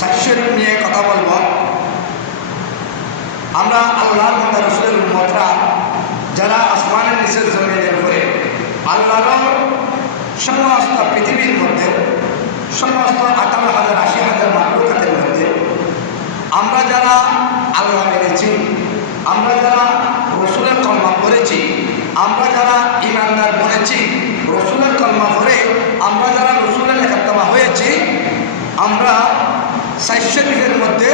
শরীফ নিয়ে কথা বলব। আমরা আল্লাহ রসুলের উম্মতরা যারা আসমানের নিচের জমিনের উপরে আল্লাহর সমস্ত পৃথিবীর মধ্যে, সমস্ত আঠারো হাজার, আশি হাজার মাকলুকাতের মধ্যে আমরা যারা আল্লাহ মেনেছি, আমরা যারা রসুলের কর্মা করেছি আমরা যারা ইমানদার বলেছি, রসুলের কর্মা করে আমরা যারা রসুলের একাত্তমা হয়েছি, আমরা শৈশবীর মধ্যে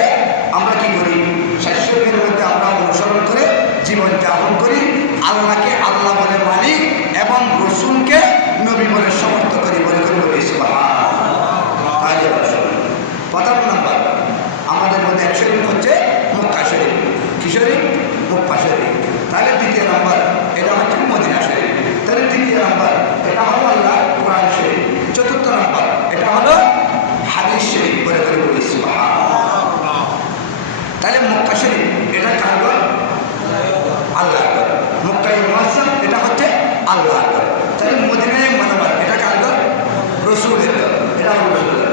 আমরা কি করি? শৈশবীর মধ্যে আমরা অনুসরণ করে জীবন যাপন করি। আল্লাহকে আল্লাহ বলে মানি এবং রসুলকে নবী বলে সমর্থ করি বলে করে বলি তাহলে এবার শুনুন। প্রথম নাম্বার আমাদের মধ্যে এক শরীফ হচ্ছে মুক্কা শরীফ কি শরীফ মুক্কা শরীফ তাহলে দ্বিতীয় নাম্বার এটা হচ্ছে মদিনা শরীফ তাহলে তৃতীয় নাম্বার এটা হলো আল্লাহ কোরআন শরীফ চতুর্থ নাম্বার এটা হলো হাদিস শরীফ বলে করে বলি তাহলে মক্কা শরীফ এটা কার ঘর আল্লাহ মক্কা মুআজ্জাম এটা হচ্ছে আল্লাহ তাহলে মদিনায় মানবার এটা কার ঘর রসুলের ঘর এটা হলো রসুলের ঘর।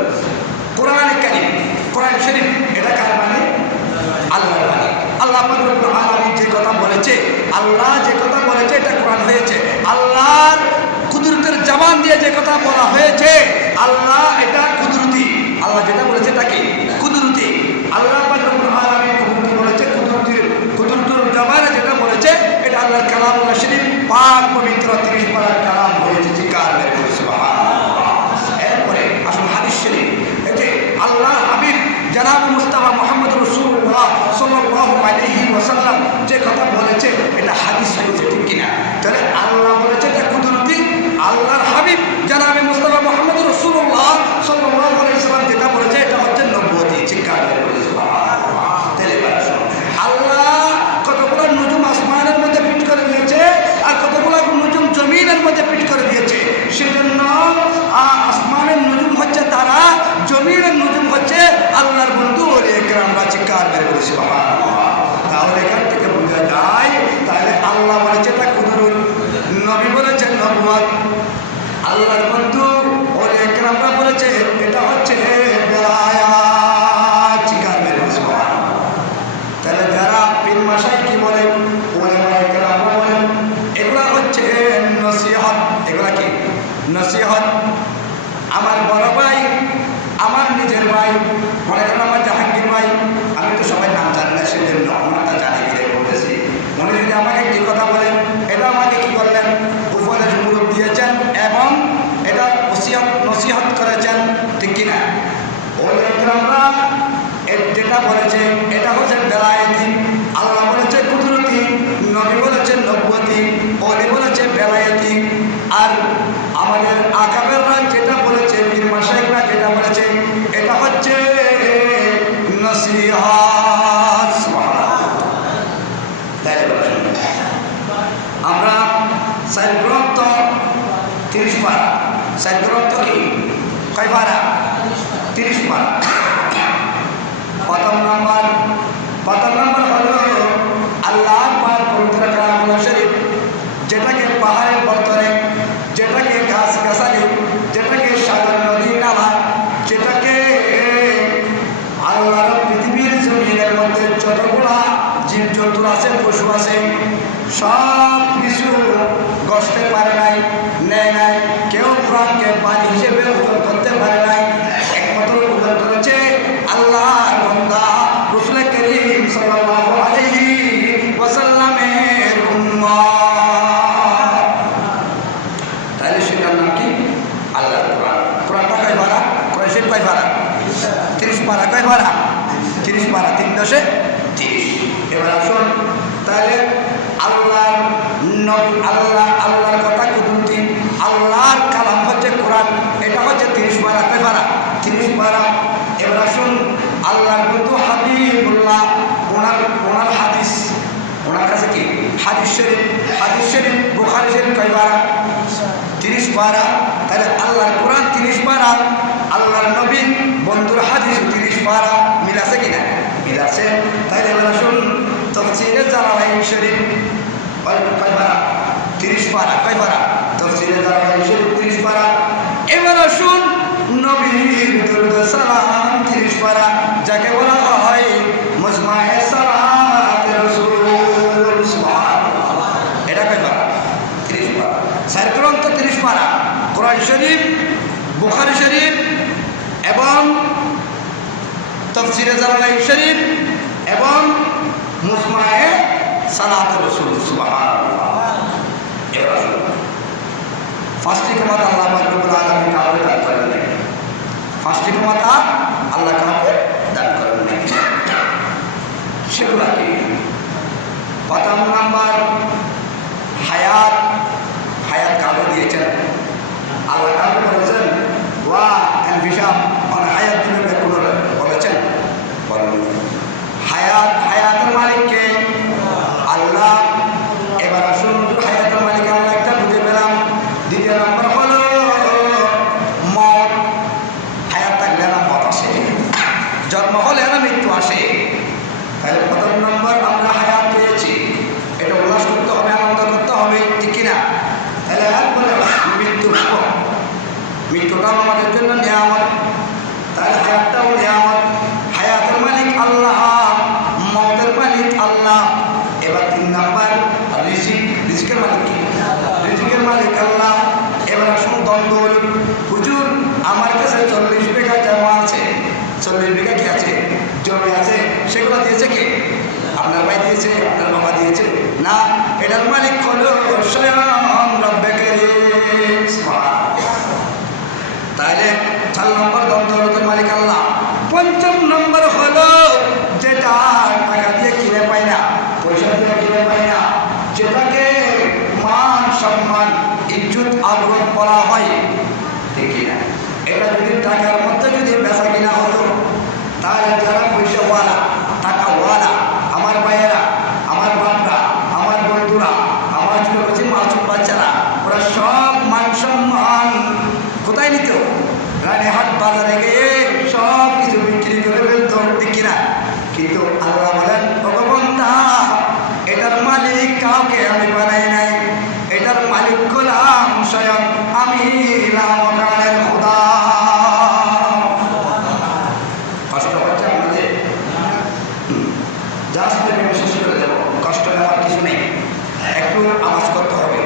কোরআন কারিম কোরআন শরীফ এটা কার মানে আল্লাহর বাণী আল্লাহ পাক রব্বুল আলামিন যে কথা বলেছে আল্লাহ যে কথা বলেছে এটা কোরআন হয়েছে। আল্লাহর কুদরতের জবান দিয়ে যে কথা বলা হয়েছে, আল্লাহ এটা কুদরতি। আল্লাহ যেটা বলেছে এটা কি? কুদরতি। আল্লাহ বলেছে? কুদরতির কুদরতুর জবানে যেটা বলেছে, এটা আল্লাহর কালাম শরীফ পাক সাইড গ্রন্থ কি? কয় পারা তিরিশ পারা প্রথম নম্বর প্রথম নম্বর হলো আল্লাহ পাক পবিত্র কালামুল্লাহ শরীফ, যেটাকে পাহাড়ের বর্তনে যেটাকে গাছ গাছালি যেটাকে সাগর নদী নালা, যেটাকে আল্লাহর পৃথিবীর জমিনের মধ্যে যতগুলা জীবজন্তু আছে, পশু আছে, সব কিছু গসতে পারে নাই নেয় নাই কেউ কোরআনকে পানি হিসেবে উদ্ধার করতে পারে নাই একমাত্র উদ্ধার করেছে আল্লাহ বন্দা রসুল করিম সাল্লাল্লাহু আলাইহি ওয়াসাল্লামের উম্মত তাহলে সেটার নাম কি আল্লাহর কোরআন কোরআনটা কয় পারা কোরআন শরীফ কয় পারা তিরিশ পারা কয় পারা তিরিশ পারা তিন দশে? তিরিশ। এবার আসুন, তাহলে আল্লাহর নবী, আল্লাহ আল্লাহর কথা কুদরতি, আল্লাহর কালাম হচ্ছে কোরআন। এটা হচ্ছে তিরিশ পারা কয় পারা তিরিশ পারা এবার আসুন, আল্লাহর বন্ধু হাবিবুল্লাহ, ওনার ওনার হাদিস। ওনার কাছে কি? হাদিস শরীফ। হাদিস শরীফ বুখারি শরীফ কয় পারা তিরিশ পারা তাহলে আল্লাহর কোরআন তিরিশ পারা আল্লাহর নবী বন্ধুর হাদিস তিরিশ পারা মিল আছে কিনা? মিল আছে তাইলে এবার আসুন তফসিরে জালালাইন শরীফ। তিরিশ পারা। কয় পারা? তফসিরে জালালাইন শরীফ তিরিশ পারা। এবার আসুন নবীর দুরুদ সালাম তিরিশ পারা, যাকে বলা হয় মুজমায়ে শরীফ, বুখারি শরীফ এবং তফসিরে জালালাই শরীফ এবং মুসমায়ে সালাত রসুল আসুন ফার্স্টে ক্ষমতা আল্লাহ রব্বুল আলামিন কাউকে দান করেন নাই। ফার্স্টে আল্লাহ কাউকে দান করেন নাই। সেগুলো প্রথম নাম্বার, হায়াত। হায়াত কাউকে দিয়েছেন? আল্লাহ কাউকে বলেছেন ওয়া অ্যান্ড ভিসাম অন হায়াত দিনের কোনো বলেছেন বলেন হায়াত হায়াতের মালিককে আল্লাহ এবার আসুন হায়াতের মালিক আমরা একটা বুঝে পেলাম দ্বিতীয় নম্বর হলো মত হায়াত থাকলে না মত আসে জন্ম হলে না মৃত্যু আসে? তাহলে প্রথম নম্বর আমরা হায়াত পেয়েছি। এটা উল্লাস করতে হবে, আনন্দ করতে হবে, ঠিক কিনা? তাহলে একবারে মৃত্যু মৃত্যুটাও আমাদের জন্য নিয়ামত। তাহলে হায়াতটাও নিয়ামত। হায়াতের মালিক আল্লাহ, মতের মালিক আল্লাহ। এবার তিন নাম্বার, রিজিক। রিজিকের মালিক কি? রিজিকের মালিক আল্লাহ। এবার আসুন দ্বন্দ্ব হুজুর, আমার কাছে চল্লিশ চল্লিশ বিঘা কি আছে? জমি আছে? সেগুলো দিয়েছে কি? আপনার ভাই দিয়েছে, আপনার বাবা দিয়েছে। না, এটার মালিক। তাহলে চার নম্বর দন্ত মালিক আল্লাহ পঞ্চম নম্বর হলো যেটা টাকা দিয়ে কিনে পাই না পয়সা দিয়ে কিনে পাই না যেটাকে মান সম্মান ইজ্জত আগ্রহ বলা হয় ঠিক না এটা যদি টাকার মধ্যে যদি বেচা কিনা হতো তাহলে যারা পয়সাওয়ালা টাকাওয়ালা আমার ভাইয়েরা আমার বাপরা আমার বন্ধুরা আমার ছোট ছোট মাসুম বাচ্চারা ওরা সব মান সম্মান কোথায় নিত রানীহাট বাজারে গিয়ে সব কিছু বিক্রি করে ফেলত ঠিক কিনা কিন্তু আল্লাহ বলেন ভগবন্তা এটার মালিক কাউকে আমি বানাই নাই এটার মালিক গোলাম স্বয়ং আমি রামকানের খোদা। কষ্ট হচ্ছে আপনাদের জাস্ট আমি শেষ করে দেবো। কষ্ট নেওয়ার কিছু নেই। একটু আওয়াজ করতে হবে।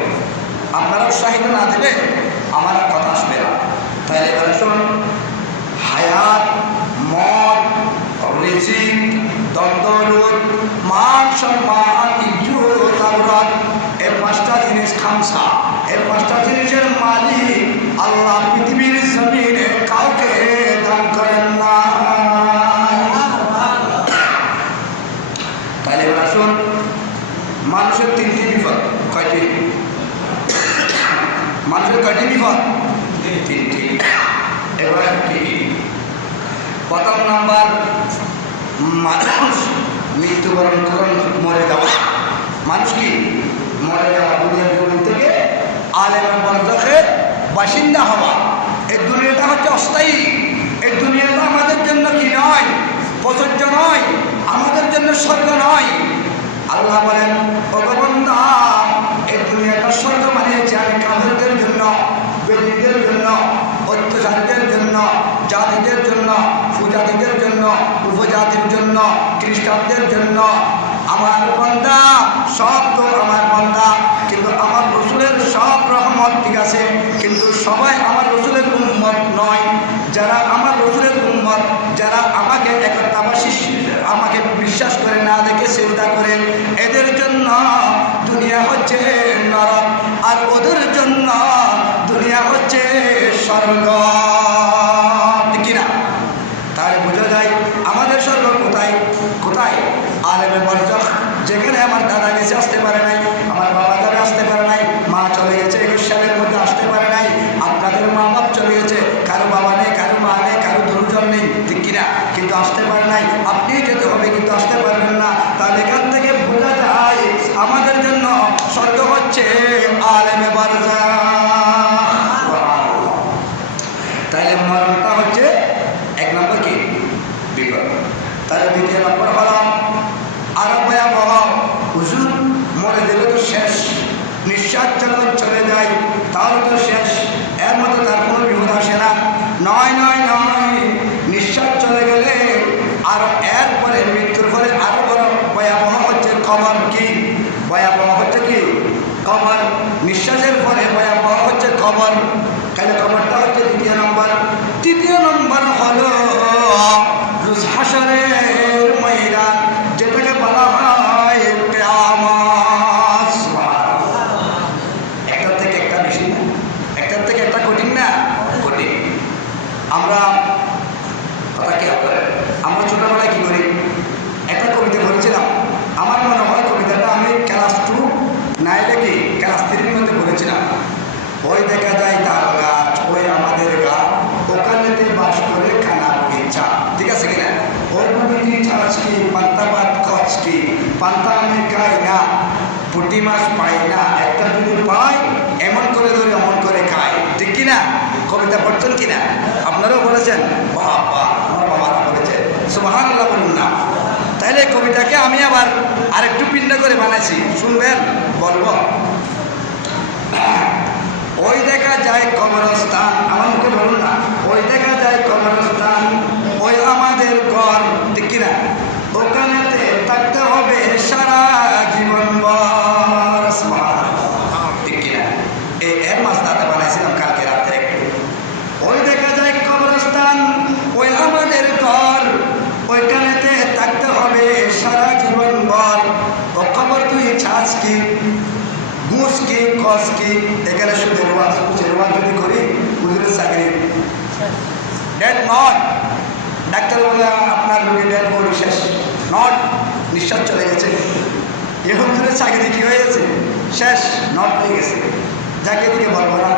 আপনারা উৎসাহিত না দিলে আমার কথা আসবে না। তাহলে এবারে শুনুন। হায়াত, মদ, রিজিক দ্বন্দ্বরোধ মান সম্মান, ইজ্জত আবরাত এই পাঁচটা জিনিস খামসা। এই পাঁচটা জিনিসের মালিক আল্লাহ পৃথিবীর জমিনে কাউকে দান করেন না। তাহলে আসুন, মানুষের তিনটি বিপদ, কয়টি? মানুষের কয়টি বিপদ? তিনটি। এবার কি প্রথম নাম্বার, মানুষ মৃত্যুবরণ করুন, মরে যাওয়া। মানুষ কি? মরে যাওয়া দুনিয়ার জমিন থেকে আলেমের বরদখের বাসিন্দা হওয়া। এই দুনিয়াটা হচ্ছে অস্থায়ী। এই দুনিয়াটা আমাদের জন্য কি নয়? প্রযোজ্য নয়। আমাদের জন্য স্বর্গ নয়। আল্লাহ বলেন ভগবন্দা এই দুনিয়াটা স্বর্গ বানিয়েছে আমি কাফেরদের জন্য, বেদিদের জন্য, অত্যাচারীদের জন্য, জাতিদের জন্য সুজাতিদের জন্য, উপজাতির জন্য, খ্রিস্টানদের জন্য। আমার বান্দা, সব তো আমার রসুলের সব ঠিক আছে, কিন্তু সবাই আমার রসুলের উম্মত নয়। যারা আমার রসুলের উম্মত, যারা আমাকে একতাবাসী আমাকে বিশ্বাস করে, না দেখে চিন্তা করে, এদের জন্য দুনিয়া হচ্ছে নরক, আর ওদের জন্য দুনিয়া হচ্ছে স্বর্গ। কিনা? তাহলে বোঝা যায়, আমাদের স্বর্গ কোথায়? কোথায়? আলেমে বরজখ যেখানে আমার দাদা গেছে, আসতে পারে নাই, আমার বাবা যাবে আসতে পারে নাই, মা চলে গেছে একুশ সালের মধ্যে আসতে পারে নাই আপনাদের মা বাপ চলে গেছে কারও বাবা নেই কারও মা নেই কারও দুর্জন নেই ঠিক কিনা কিন্তু আসতে পারে নাই। আপনি যেতে হবে কিন্তু আসতে পারবেন না, তাহলে এখান থেকে বোঝা যায়। আমাদের জন্য স্বর্গ হচ্ছে আলেমে বরজখ তাহলে মরণটা হচ্ছে এক নম্বর কি? বিপদ। তাহলে দ্বিতীয় নম্বর হলো আরও ভয়াবহ। হুজুর, মরে গেলে তো শেষ। নিঃশ্বাস যখন চলে যায় তাহলে তো শেষ। এর মতো তার কোনো எனக்கு மட்டும் মাছ পাই না, একটা যদি পাই, এমন করে ধরে এমন করে খাই ঠিক কিনা? কবিতা পড়ছেন কিনা? আপনারাও বলেছেন বাহ বাহ আমার বাবারা বলেছে। সুবাহান বলুন না। তাইলে কবিতাকে আমি আবার আরেকটু পিণ্ড করে বানাইছি। শুনবেন, বলব। ওই দেখা যায় কবরস্থান, আমার মুখে বলুন না। ওই দেখা যায় কবরস্থান, ওই আমাদের ঘর। ঠিক কিনা? ওখানেতে থাকতে হবে সারা জীবন ভর। সুবহানাল্লাহ। ঠিক কিনা এই এর মাস্তাতে বানাইছিলাম কালকে রাতে একটু ওই দেখা যায় কবরস্থান ওই আমাদের ঘর ওইখানেতে থাকতে হবে সারা ও খবর তুই ছাস কি ঘুষ কি কস কি, এখানে সুদের ওয়াজ সুদের ওয়াজ যদি করি, হুজুরের চাকরি। ডেট নট ডাক্তার বলে আপনার রোগী ডেট বডি শেষ। নট নিঃশ্বাস চলে গেছে। এ হুজুরের চাকরি কি হয়ে গেছে? শেষ। নট হয়ে গেছে। যাকে দিকে বলব না,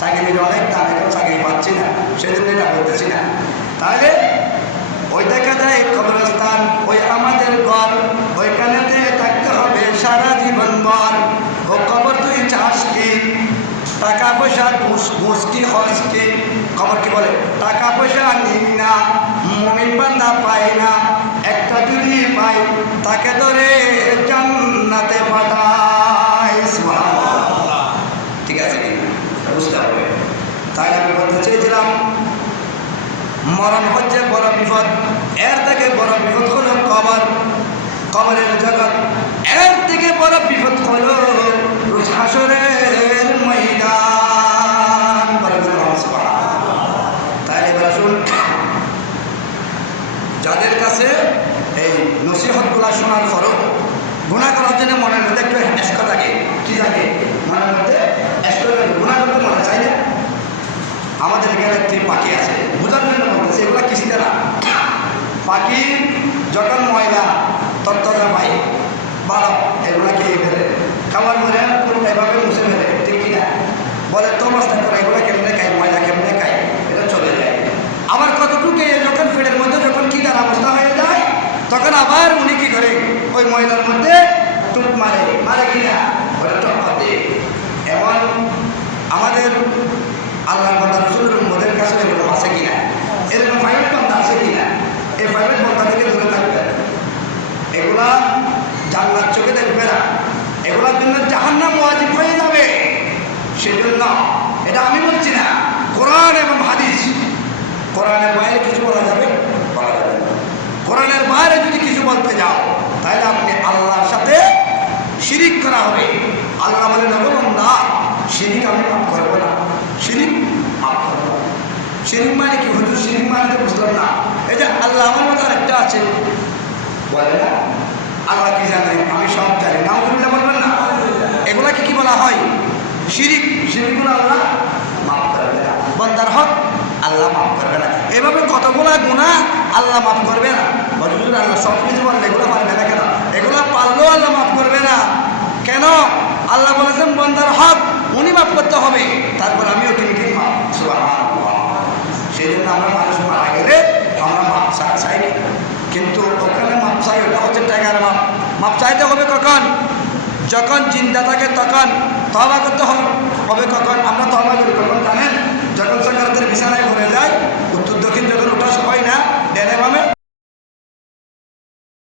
চাকরির অনেক দাম, এখন চাকরি পাচ্ছি না, সেজন্য এটা বলতেছি না। তাহলে ওই দেখা যায় কবরস্থান ওই আমাদের ঘর ওইখানেতে থাকতে হবে সারা জীবন ভর ও খবর তুই চাস কি টাকা পয়সা ঘুষ ঘুষ কি খবর কি বলে? টাকা পয়সা নিই না, মমিন বান্দা পাই না। একটা যদি পাই, তাকে ধরে জান্নাতে সুবহানাল্লাহ। ঠিক আছে বুঝতে হবে তাই আমি বলতে চেয়েছিলাম, মরণ হচ্ছে বড় বিপদ। এর থেকে বড় বিপদ হলো কবর। কবরের জগৎ এর থেকে বড় বিপদ হলো হাসরের ময়দান বলে বলে মানুষ পাড়া। তাই এবার আসুন যাদের কাছে এই নসিহতগুলা শোনার পরও গুণা করার জন্য মনের মধ্যে একটু এসকা থাকে, কি থাকে? মনের মধ্যে গুণা করতে মনে চাই না। আমাদের এখানে একটি পাখি আছে বোঝার জন্য বলতেছে এগুলো কিস্তিতে না পাখি যখন ময়লা তত্ত্বটা পাই বারো এগুলো খেয়ে ফেলে। খাবার কোনো এভাবে মুছে ফেলে, ঠিক কিনা? বলে তো অবস্থা করে এগুলো কেমনে খাই ময়লা কেমনে খাই এটা চলে যায়। আবার কতটুকু যখন ফেডের মধ্যে যখন কি তার অবস্থা হয়ে যায় তখন আবার উনি কি করে? ওই ময়লার মধ্যে টুপ মারে। মারে কিনা? ওটা টপ্পা দিয়ে এমন আমাদের আল্লাহ বান্দা রসুলের মদের কাছে এরকম আছে কিনা? এরকম প্রাইভেট বান্দা আছে কিনা? এই প্রাইভেট বান্দা থেকে দূরে থাকবে। এগুলা জানলার চোখে দেখবে না। এগুলার জন্য জাহান্নাম ওয়াজিব হয়ে যাবে। সেজন্য এটা আমি বলছি না। কোরআন এবং হাদিস। কোরআনের বাইরে কিছু বলা যাবে বলা যাবে না। কোরআনের বাইরে যদি কিছু বলতে যাও, তাহলে আপনি আল্লাহর সাথে শিরিক করা হবে। আল্লাহ বলে নেব না শিরিক আমি মাফ করব না। শিরিক মাফ করব। শিরিক মানে কি হুজুর? শিরিক মানে তো বুঝলাম না। এই যে আল্লাহ আমার মতো একটা আছে। বলে না। আল্লাহ কি জানে? আমি সব জানি। না বললে বলবেন না? এগুলাকে কি কি বলা হয়? শিরিক। শিরিকগুলো আল্লাহ মাফ করবে না। বন্দার হক আল্লাহ মাফ করবে না। এভাবে কতগুলা গুণা আল্লাহ মাফ করবে না। সব কিছু এগুলো কেন এগুলো মাফ করবে না। কেন? উনি মাফ করতে হবে। তারপর আমিও সেই জন্য আমরা মানুষ আমরা চাই। কিন্তু টাকার হবে কখন? যখন চিন্তা থাকে তখন তবা করতে হবে। হবে কখন? আমরা তবা করি কখন জানেন? যখন সরকারদের বিছানায় ঘুরে যায়, উত্তর দক্ষিণ যখন ওঠা হয় না, ডেনে বামে